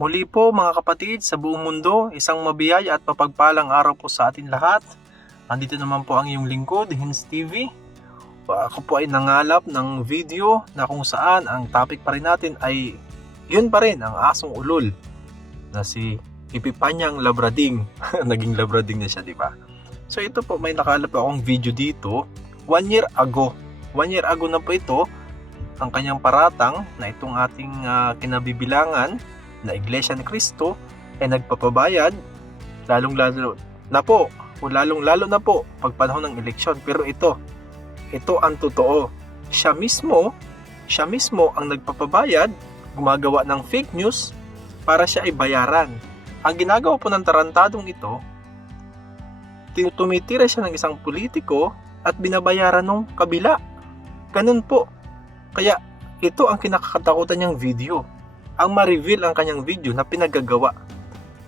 Muli po mga kapatid sa buong mundo, isang mabiyaya at mapagpalang araw po sa atin lahat. Andito naman po ang iyong lingkod, Hins TV. Ako po ay nangalap ng video na kung saan ang topic pa rin natin ay yun pa rin, ang asong ulol na si Epipanyang Labrading. Naging Labrading na siya, di ba? So ito po, may nakalap akong video dito 1 year ago. 1 year ago na po ito, ang kanyang paratang na itong ating kinabibilangan na Iglesia ni Cristo ay nagpapabayad lalong-lalo na po pag panahon ng eleksyon. Pero ito ang totoo. Siya mismo ang nagpapabayad, gumagawa ng fake news para siya ay bayaran. Ang ginagawa po ng tarantadong ito, tumitira siya ng isang politiko at binabayaran ng kabila. Ganun po. Kaya ito ang kinakatakutan niyang video. Ang ma-reveal ang kanyang video na pinagagawa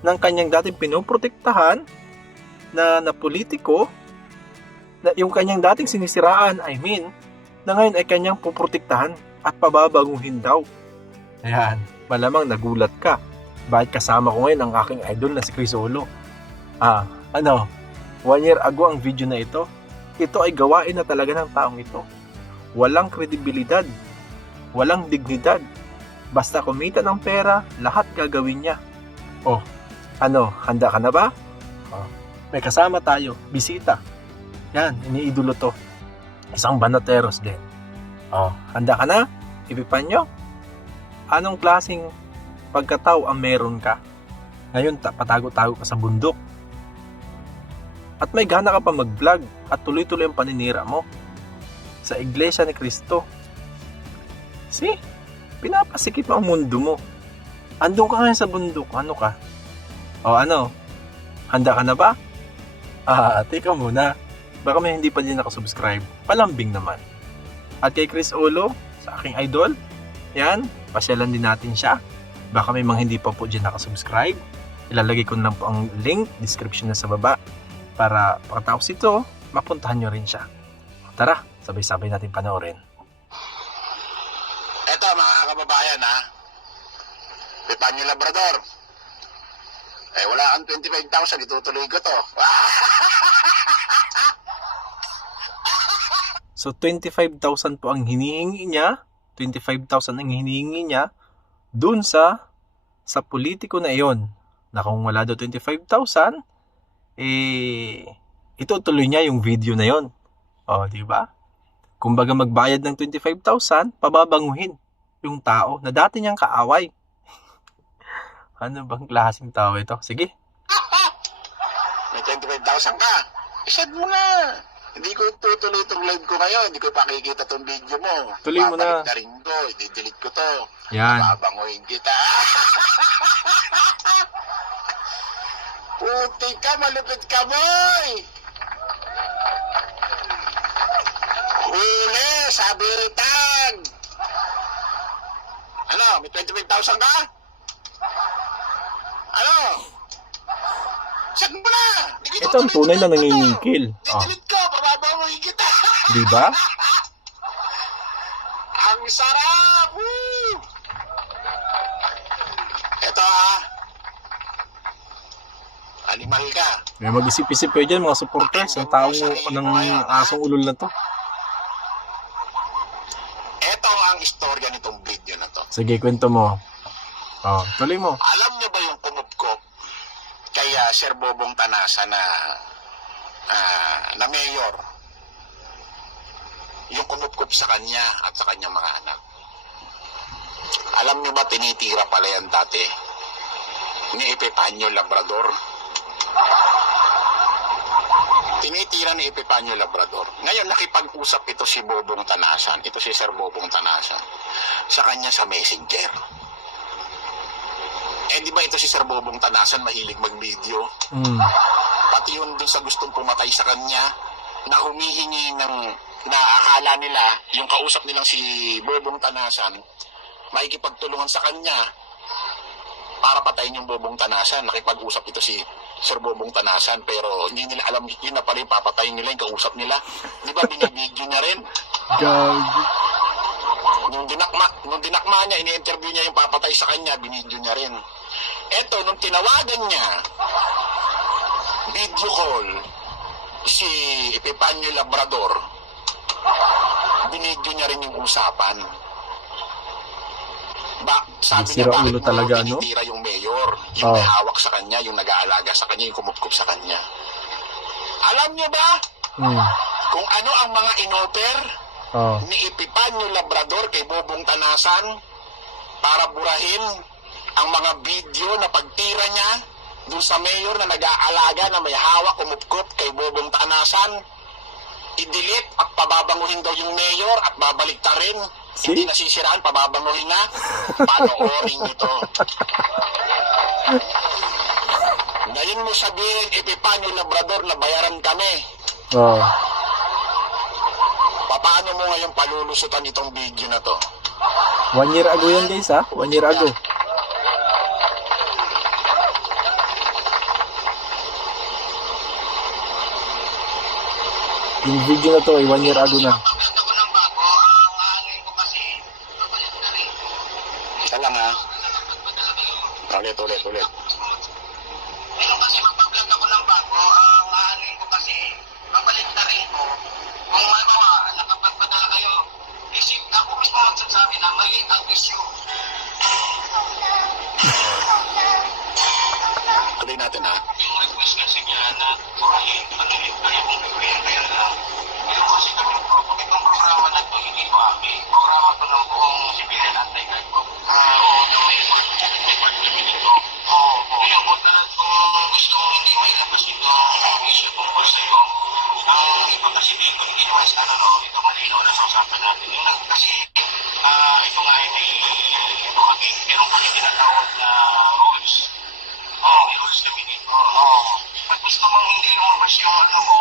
ng kanyang dating pinoprotektahan na politiko, na yung kanyang dating sinisiraan, na ngayon ay kanyang puprotektahan at pababaguhin daw. Ayan, malamang nagulat ka. Bakit kasama ko ngayon ang aking idol na si Chris Olo? 1 year ago ang video na ito. Ito ay gawain na talaga ng taong ito. Walang kredibilidad, walang dignidad. Basta kumita ng pera, lahat gagawin niya. Handa ka na ba? May kasama tayo, bisita. Yan, iniidolo to. Isang banateros din. Handa ka na? Epipanyo? Anong klaseng pagkatao ang meron ka? Ngayon, patago-tago ka sa bundok. At may gana ka pa mag-vlog at tuloy-tuloy ang paninira mo sa Iglesia ni Cristo. Pinapasikip ang mundo mo. Andun ka ngayon sa bundok. Ano ka? Handa ka na ba? Teka muna. Baka may hindi pa din nakasubscribe. Palambing naman. At kay Chris Olo, sa aking idol, yan, pasyalan din natin siya. Baka may mga hindi pa po dyan nakasubscribe. Ilalagay ko na lang po ang link, description na sa baba, para pagkatapos ito, mapuntahan nyo rin siya. Tara, sabay-sabay natin panoorin. Eto mga kababayan Epipanyo Labrador. Wala kang 25,000, itutuloy ko to. So 25,000 po ang hinihingi niya. 25,000 ang hinihingi niya dun sa politiko na iyon. Na kung wala daw 25,000, itutuloy niya yung video na yon. Di ba? Kumbaga magbayad ng 25,000, pababanguhin yung tao na dati niyang kaaway. Ano bang klaseng tao ito? Sige. May 25,000 ka. I-send mo na. Hindi ko tutuloy itong live ko ngayon. Hindi ko pakikita itong video mo. Tuloy mo na. Papalik na rin ko. I-delete ko to. Yan. Babanguhin kita. Puti ka, malupit ka, boy. Huli, sabi ritag. May 25,000 ka? Saan mo na? Ito ang tunay na nangingingkil. Didelete ko, pababanguhin kita. Diba? Ang sarap! Woo! Ito animal ka. May mag-isip-isip kayo dyan, mga supporters. Ang taong ng asong ulol na to. Ito ang istorya nitong video na to. Sige, kwento mo. Tuloy mo. Alam niyo ba yung kumupkop kay Sir Bobong Tanasa na mayor? Yung kumupkop sa kanya at sa kanyang mga anak. Alam niyo ba tinitira pala yan dati ni Epipanyo Labrador? Tinitira ni Epipanyo Labrador. Ngayon nakipag-usap ito si Bobong Tanasan, ito si Sir Bobong Tanasan, sa kanya sa Messenger. Di ba ito si Sir Bobong Tanasan mahilig mag-video? Pati yun dun sa gustong pumatay sa kanya, na humihingi ng, na akala nila, yung kausap nilang si Bobong Tanasan, makikipagtulungan sa kanya para patayin yung Bobong Tanasan. Nakipag-usap ito si Sir Bobong Tanasan, pero hindi nila alam yun na pala yung papatayin nila, yung kausap nila. Di ba binibidyo niya rin? Gag. nung dinakma niya, ini-interview niya yung papatay sa kanya, binidyo niya rin. Eto, nung tinawagan niya, video call, si Epipanyo Labrador, binidyo niya rin yung usapan. Sabi niya, Sira bakit ulo mo talaga, no? tinitira yung mayor, yung may hawak sa kanya, yung nag-aalaga sa kanya, yung kumupkup sa kanya. Alam niyo ba kung ano ang mga inoper ni Epipanyo Labrador kay Bobong Tanasan para burahin ang mga video na pagtira niya dun sa mayor na nag-aalaga na may hawak kumupkup kay Bobong Tanasan? I-delete at pababanguhin daw yung mayor at babalik ta rin. Hindi nasisiraan, pababanguhin na. Panoorin nito. Ngayon mo sabihin, Epipanyo Labrador, na bayaran kami. Paano mo ngayon palulusutan itong video na to? 1 year ago yan guys, ha? 1 year ago. Yung video na to ay 1 year ago na. Isa lang, ha? Ulit. Pero kasi magpa-vlog ako ng bago, ang aanin ko kasi, babalik na rin ko. Kung mabawa, nakapagpadala kayo, isip ako mismo magsasabi na mali ang issue. Tuloy natin, ha? Yung request kasi niya na purahin, maliit na yung gawin, kaya lang, yung kasi kami itong programa na ito, hindi ko amin. Programa ito ng buong civilian anti-guide ko. Oo, yung may part kami nito. Oo, yung orderan ko gusto mong hindi may labas itong issue tungkol sa'yo. Ang iba kasi dito, hindi naman sa ito malinaw na sa usapan natin. Yung kasi, ito nga ay may, meron kami tinatawag na rules. May rules kami dito. Pag gusto mong hindi lumabas yung mo,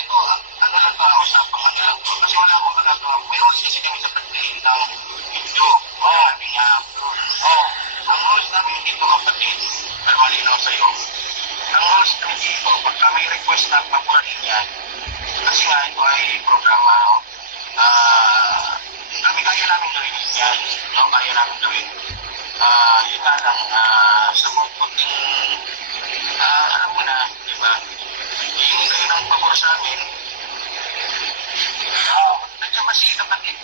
ito, ano lang ito, usapang ano lang ito. Kasi wala akong magagawa. May rules kasi kami sa pagkain ng video. Ang rules namin dito, kapatid, pero malinaw sa'yo. Ang rules namin dito, pagka may request na pag-working yan, kasi nga ito ay programa, kaya namin gawin yan. Kaya namin gawin. Yun nga lang, sa mga kunting, alam mo na, di ba? Hihingi kayo ng pabor sa amin. Nandiyan ba si kapatid?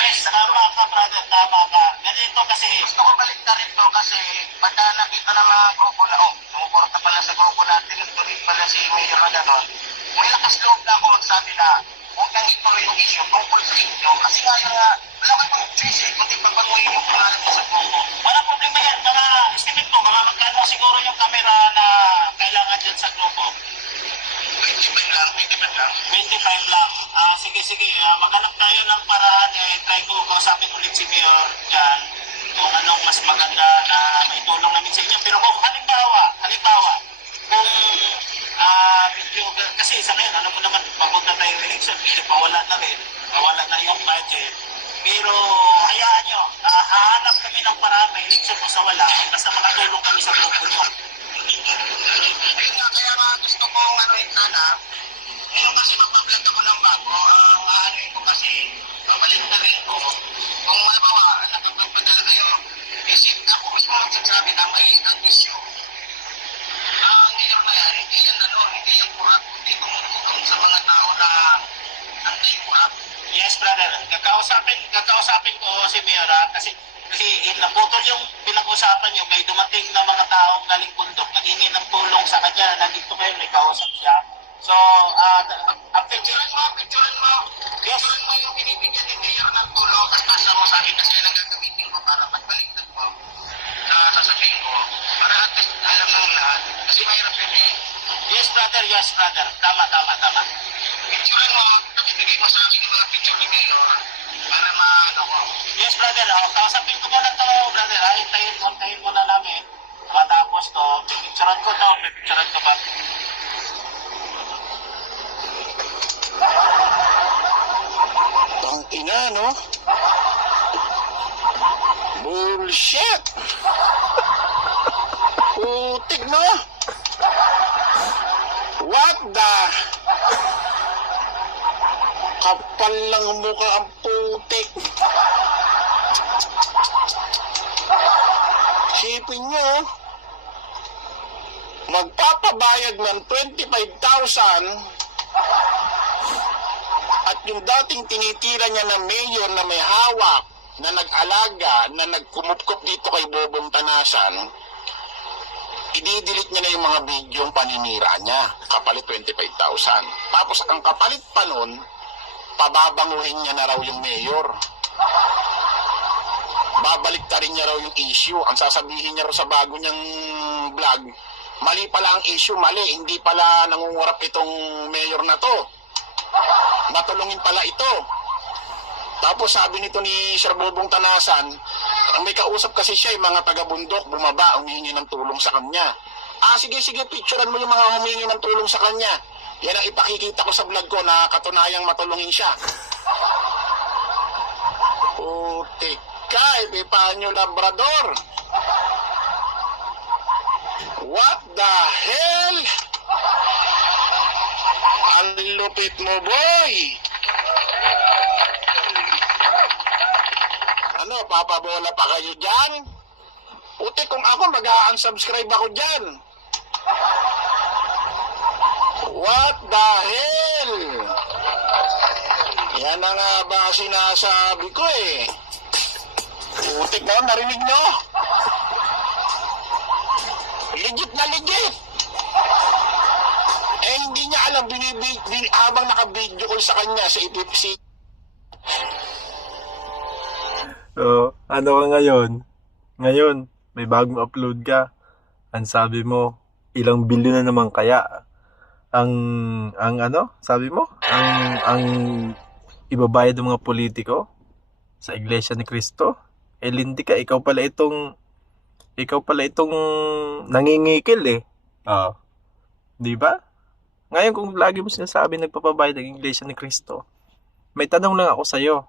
Yes, tama ka, brother, tama ka. Ganito kasi, Gusto ko balik na rin to kasi pagka nakita ng mga grupo na, sumuporta pala sa grupo natin, tuloy pala si Mayor na gano'n, may lakas loob na ako magsabi na huwag nang ituloy yung issue tungkol sa inyo. Kasi nga yung wala ka pang choice kundi papanguhin yung pangalan mo sa grupo. walang problema yan. Mga estimate mo, mga magkano siguro yung camera na kailangan dyan sa grupo? 25 lang. 25 lang. Sige. Maghanap tayo ng paraan. Try ko kausapin ulit si Mayor dyan kung anong mas maganda na may tulong namin sa inyo. Pero kung halimbawa, kung video, kasi sa ngayon, alam mo naman, papunta tayo election, medyo pawala na yung budget. Pero hayaan nyo, hahanap kami ng paraan, may election mo sa wala, basta makatulong kami sa grupo nyo. Ayun nga, kaya gusto kong sana, ngayon kasi magpa-vlog ako ng bago, ang ko kasi, babalik na rin ko. Kung mabawa, nakapagpadala kayo, isip ako mismo magsasabi na mali ang issue. Ang ngayon na yan, hindi yan kurap, hindi tumutulong sa mga tao na anti-kurap. Yes, brother. Kakausapin ko si Mayor kasi naputol yung pinag-usapan nyo. May dumating na mga taong galing bundok, naghingi ng tulong sa kanya. Nandito kayo, may kausap siya. So, Picturean mo. Yes. Picturean mo yung binibigyan ni Mayor ng tulong at nasa mo sa akin kasi yan ang gagamitin ko para pagbaliktad mo na sasabihin ko. Para at least alam ng lahat. Kasi mahirap yun eh. Yes, brother. Tama. Picturean mo, nakibigay mo sa akin yung mga picture ni Mayor para maano ko. Yes, brother. Kausapin ko muna to, brother. Hintayin muna namin. Matapos to, pipicturean ko ba? Ang ina, no? Bullshit! Putik, no? What the? Kapal lang mukha ang putik. Sipin nyo, magpapabayag ng 25,000 at yung dating tinitira niya na mayor na may hawak, na nag-alaga, na nagkumupkup dito kay Bobong Tanasan, i-delete niya na yung mga bidyong paninira niya, kapalit 25,000. Tapos ang kapalit pa nun, pababanguhin niya na raw yung mayor. Babalik ta rin niya raw yung issue. Ang sasabihin niya raw sa bago niyang vlog, mali pala ang issue, mali. Hindi pala nangungurap itong mayor na to. Matulungin pala ito. Tapos sabi nito ni Sir Bobong Tanasan, ang may kausap kasi siya, yung mga taga-bundok, bumaba, humihingi ng tulong sa kanya. Sige, picturean mo yung mga humihingi ng tulong sa kanya. Yan ang ipakikita ko sa vlog ko na katunayang matulungin siya. Putik ka, Epipanyo Labrador. What the hell? Ang lupit mo, boy. Ano, papabola pa kayo dyan? Putik, kung ako, mag-unsubscribe ako dyan. What the hell? Yan na nga ba sinasabi ko eh. Putik na, narinig nyo? Legit na legit. Eh, hindi niya alam, habang naka-video call sa kanya sa IPPC. Ano ka ngayon? Ngayon, may bagong upload ka. Ang sabi mo, ilang bilyon na naman kaya ang ano, sabi mo? Ang ibabayad ng mga politiko sa Iglesia ni Cristo? Linti ka, ikaw pala itong nangingikil eh. Di ba? Ngayon kung lagi mo sinasabi nagpapabayad ng Iglesia ni Cristo, may tanong lang ako sa'yo.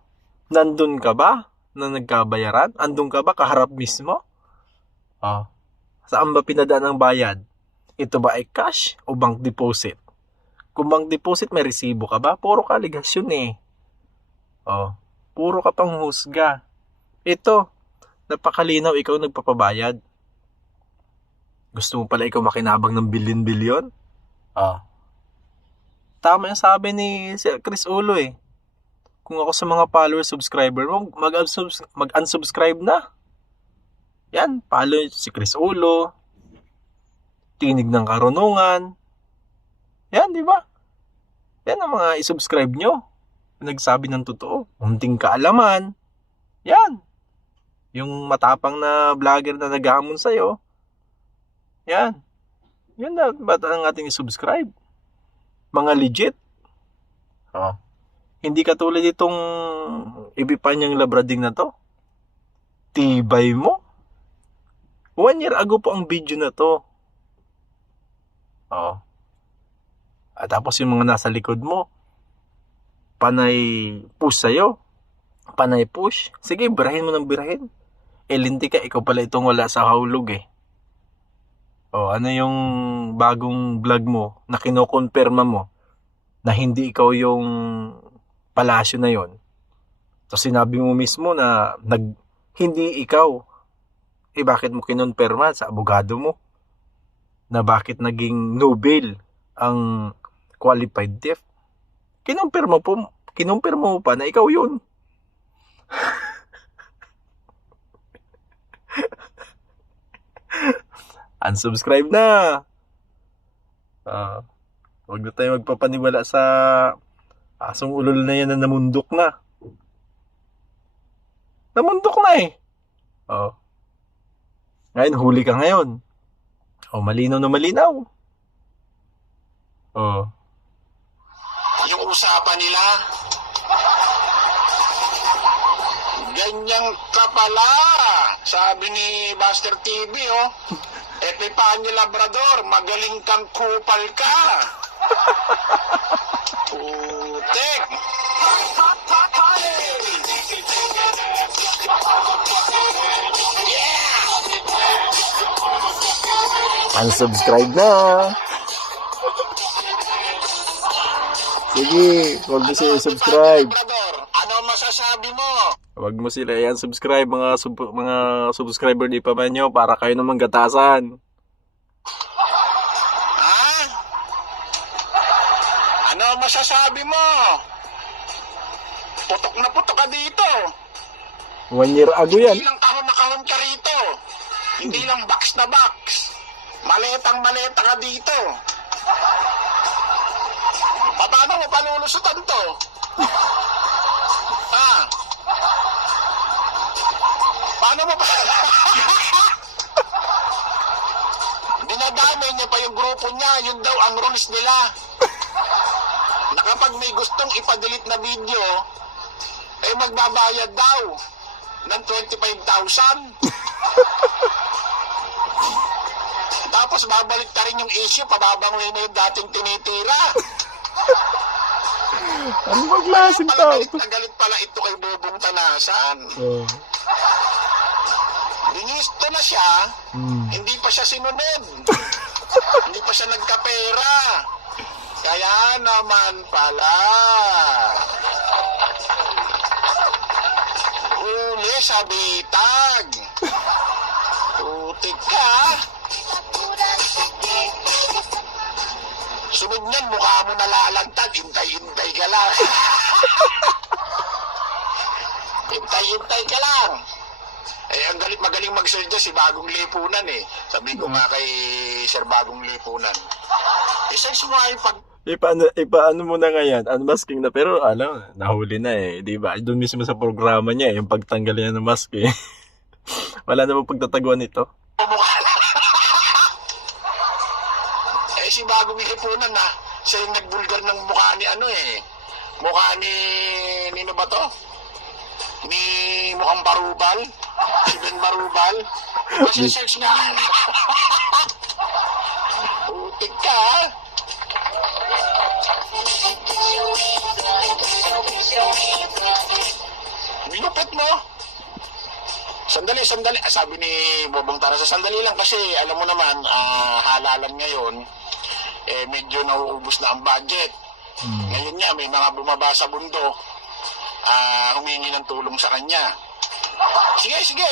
Nandun ka ba na nagkabayaran? Andun ka ba kaharap mismo? Saan ba pinadaan ang bayad? Ito ba ay cash o bank deposit? Kung bank deposit, may resibo ka ba? Puro ka aligasyon eh. Puro ka pang husga. Ito, napakalinaw ikaw nagpapabayad. Gusto mo pala ikaw makinabang ng bilyon-bilyon? Tama yung sabi ni Chris Ulo eh. Kung ako sa mga follower, subscriber mo, mag-unsubscribe na. Yan, follow si Chris Ulo, Tinig ng Karunungan. Yan, di ba? Yan ang mga isubscribe nyo. Nagsabi ng totoo. Munting kaalaman. Yan. Yung matapang na vlogger na naghahamon sa'yo. Yan. Yan na ba't ang ating isubscribe? Mga legit. Hindi katulad itong Epipanyong Labrading na to. Tibay mo. 1 year ago po ang video na to. At tapos yung mga nasa likod mo, panay push sa'yo. Panay push. Sige, birahin mo ng birahin. Linti ka, ikaw pala itong wala sa haulog eh. Ano yung bagong vlog mo na kinokonperma mo na hindi ikaw yung palasyo na yon? So sinabi mo mismo na hindi ikaw. Bakit mo kinonperma sa abogado mo? Na bakit naging no bail ang qualified theft? Kinonperma mo pa na ikaw yun. Unsubscribe na. Huwag na tayo magpapaniwala sa asong ulol na yan na namundok na. Namundok na eh. Ngayon, huli ka ngayon. Malinaw na malinaw. Yung usapan nila, ganyan ka pala. Sabi ni Buster TV, Epipanyo Labrador, magaling kang kupal ka. Putek. Unsubscribe na. Sige, huwag mo sila subscribe. Labrador, ano masasabi mo? Huwag mo sila yan subscribe, mga subscriber di pa man nyo, para kayo naman gatasan. Ha? Ano masasabi mo? Putok na putok ka dito. 1 year ago yan. Hindi lang kahon na kahon ka rito. Hindi lang box na box. Maletang maleta ka dito. Paano mo palulusutan to? Ha? Paano mo pa? Dinadamay niya pa yung grupo niya. Yun daw ang rules nila. Na kapag may gustong ipadelete na video, eh magbabayad daw ng 25,000. Tapos babalik ka rin yung issue, pababangoy mo yung dating tinitira. Ano ba klaseng tao Galit to? na galit pala ito kay Bobong Tanasan. Oh. Binisto na siya, hindi pa siya sinunod. Hindi pa siya nagkapera. Kaya naman pala. Uli sa bitag. Putik ka. Sunod niyan, mukha mo nalalantad. Hintay-hintay ka lang. Hintay-hintay ka lang. Eh, ang magaling mag-sell dyan, si Bagong Lipunan eh. Sabi ko nga kay Sir Bagong Lipunan. I-search mo nga yung pag... Ipaano mo na ngayon? Unmasking na, pero nahuli na eh. Di ba? Doon mismo sa programa niya, yung pagtanggal niya ng mask eh. Wala na bang pagtataguan nito? Eh, si Bagong Lipunan na, siya yung nagbulgar ng mukha ni mukha ni... Nino ba to? Ni mukhang Barubal. Si Ben Barubal. Kasi search nga. Putik ka ha. Binupit mo. Sandali. Sabi ni Bobong Tarasa, sandali lang kasi alam mo naman, halalan ngayon, eh medyo nauubos na ang budget. Ngayon nga, may mga bumaba sa bundok, humingi ng tulong sa kanya. Sige.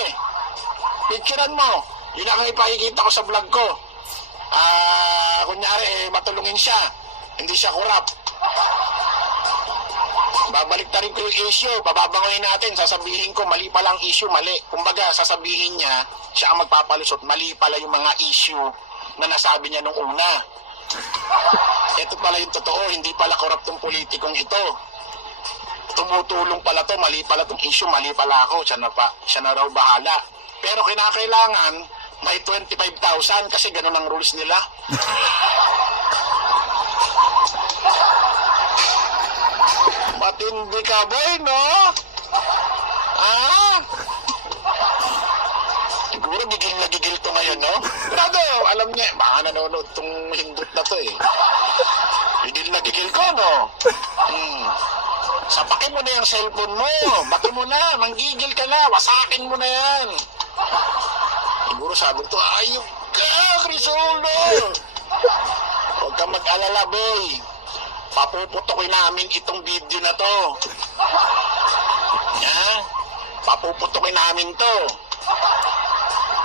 Picturean mo. Yun ang ipakikita ko sa vlog ko. Kunyari, matulungin siya. Hindi siya kurap. Babalik na rin ko yung issue. Bababangoyin natin. Sasabihin ko, mali pala ang issue, mali. Kumbaga, sasabihin niya, siya ang magpapalusot. Mali pala yung mga issue na nasabi niya nung una. Ito pala yung totoo. Hindi pala korap tong politikong ito. Tumutulong pala to, mali pala tong issue, mali pala ako, siya na raw bahala. Pero kinakailangan may 25,000 kasi ganun ang rules nila. Matindi ka boy, no? Siguro gigil na gigil to ngayon, no? Brado, alam niya, baka nanonood tong hindot na to eh. Gigil na gigil ko, no? Sapakin mo na yung cellphone mo. Bati mo na. Manggigil ka na. Wasakin mo na yan. Siguro sabi ko, ayok ka, Crisolo. Huwag ka mag-alala, boy. Papuputokin namin itong video na to. Ha? Papuputokin namin to.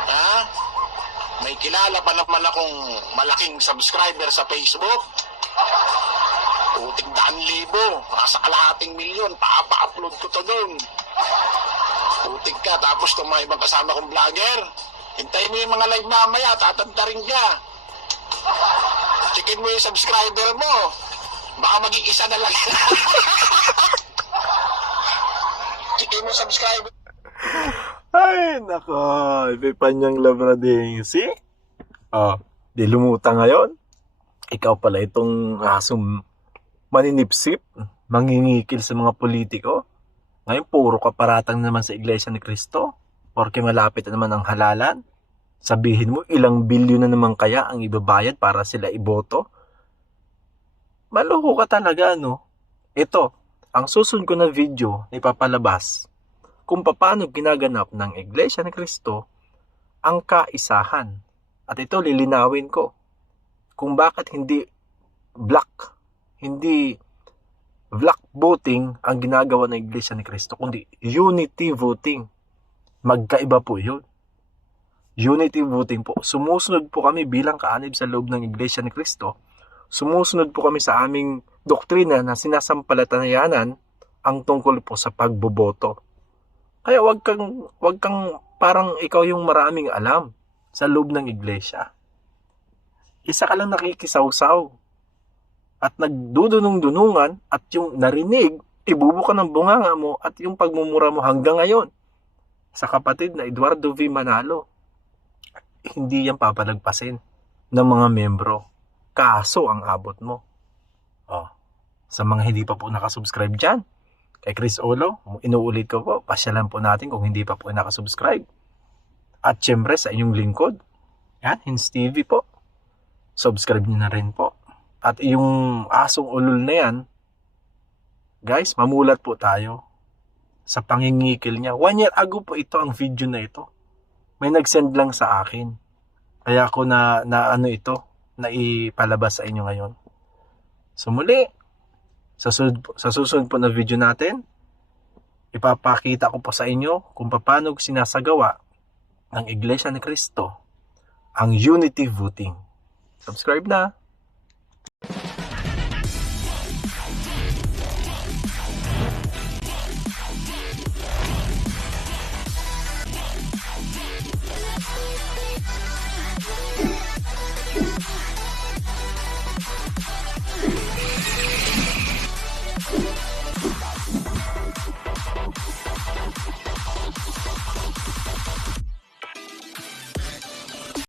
Ha? May kilala pa naman akong malaking subscriber sa Facebook. Putik 100,000, nasa kalahating milyon, pa-upload ko to doon. Putik ka, tapos itong mga ibang kasama kong vlogger. Hintayin mo yung mga live mamaya, tatantarin ka. Checkin mo yung subscriber mo. Baka maging isa na lang. Checkin mo yung subscriber. Ay, nako. Ipipanyang Labradinsi. Di lumuta ngayon. Ikaw pala itong asong maninipsip, mangingikil sa mga politiko. Ngayon, puro kaparatang naman sa Iglesia ni Cristo. Porque malapit na naman ang halalan. Sabihin mo, ilang bilyon na naman kaya ang ibabayad para sila iboto? Maloko ka talaga, no? Ito, ang susunod ko na video na ipapalabas kung paano ginaganap ng Iglesia ni Cristo ang kaisahan. At ito, lilinawin ko kung bakit hindi black, hindi block voting ang ginagawa ng Iglesia ni Cristo, kundi unity voting. Magkaiba po yun. Unity voting po. Sumusunod po kami bilang kaanib sa loob ng Iglesia ni Cristo. Sumusunod po kami sa aming doktrina na sinasampalatanayanan ang tungkol po sa pagboboto. Kaya wag kang parang ikaw yung maraming alam sa loob ng Iglesia. Isa ka lang nakikisawsaw at nagdudunong-dunungan at yung narinig, ibubuka ng bunganga mo at yung pagmumura mo hanggang ngayon sa kapatid na Eduardo V. Manalo. Hindi yan papalagpasin ng mga membro. Kaso ang abot mo. Sa mga hindi pa po nakasubscribe dyan, kay Chris Olo, inuulit ko po, pasyalan po natin kung hindi pa po nakasubscribe. At syempre sa inyong lingkod, yan, Hins TV po. Subscribe nyo na rin po. At yung asong ulol na yan, guys, mamulat po tayo sa pangingikil niya. 1 year ago po ito ang video na ito. May nag-send lang sa akin. Kaya ako na ipalabas sa inyo ngayon. So muli, sa susunod po na video natin, ipapakita ko po sa inyo kung paano sinasagawa ng Iglesia ni Cristo ang unity voting. Subscribe na!